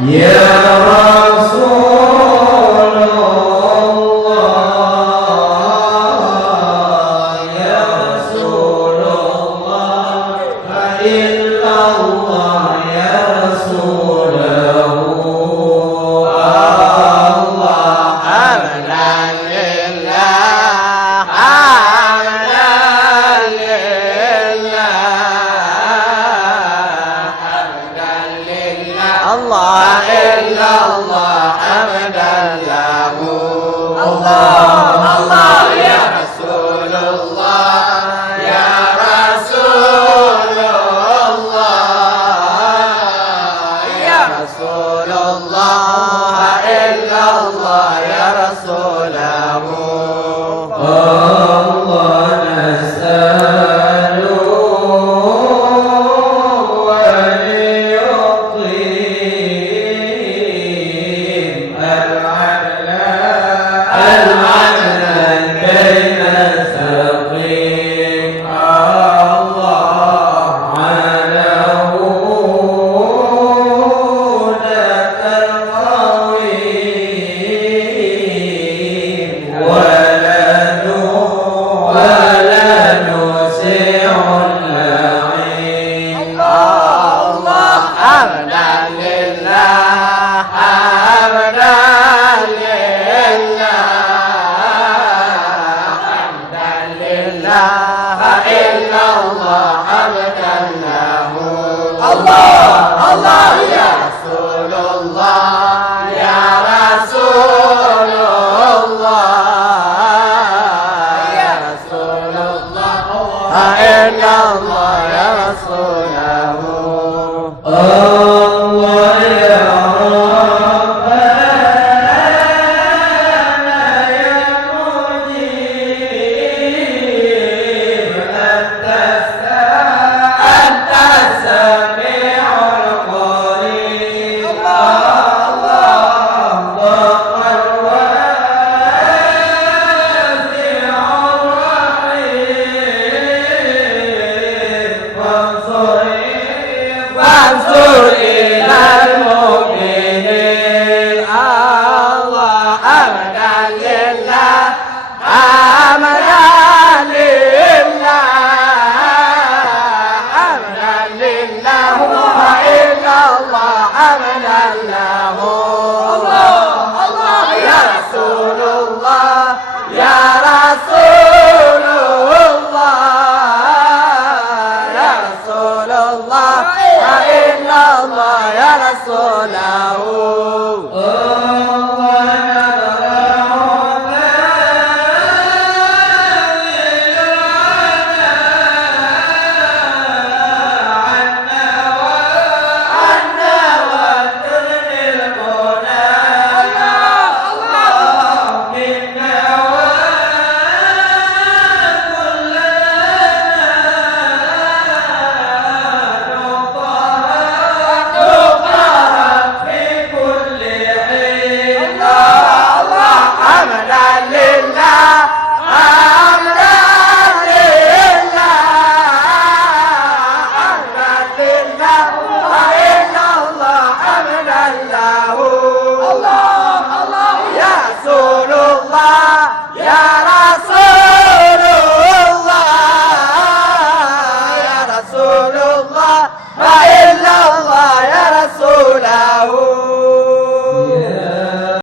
يا رسول الله يا رسول الله إلا الله يا رسوله الله حمدا لله حمدا لله حمدا لله الله إلا الله حمدا له الله الله يا رسول الله يا رسول الله يا رسول الله إلا الله يا رسوله الله نسأله وليقيم العدل كي نستقيم الله عله ذاك القويم ولا نسيع اللعين الله حمدا لله حمدا لله حمدا لله إلا الله حمدا له الله الله يا رسول الله يا رسول الله يا رسول الله إلا الله يا رسوله الله يا ربنا يا مجيب أنت السميع القريب الله ضاق الواسع الرحيم فانصر إلى المؤمنين الله حمدا لله حمدا لله حمدا لله إلا الله حمدا له الله الله يا رسول الله يا رسول الله يا رسول الله إلا الله يا رسوله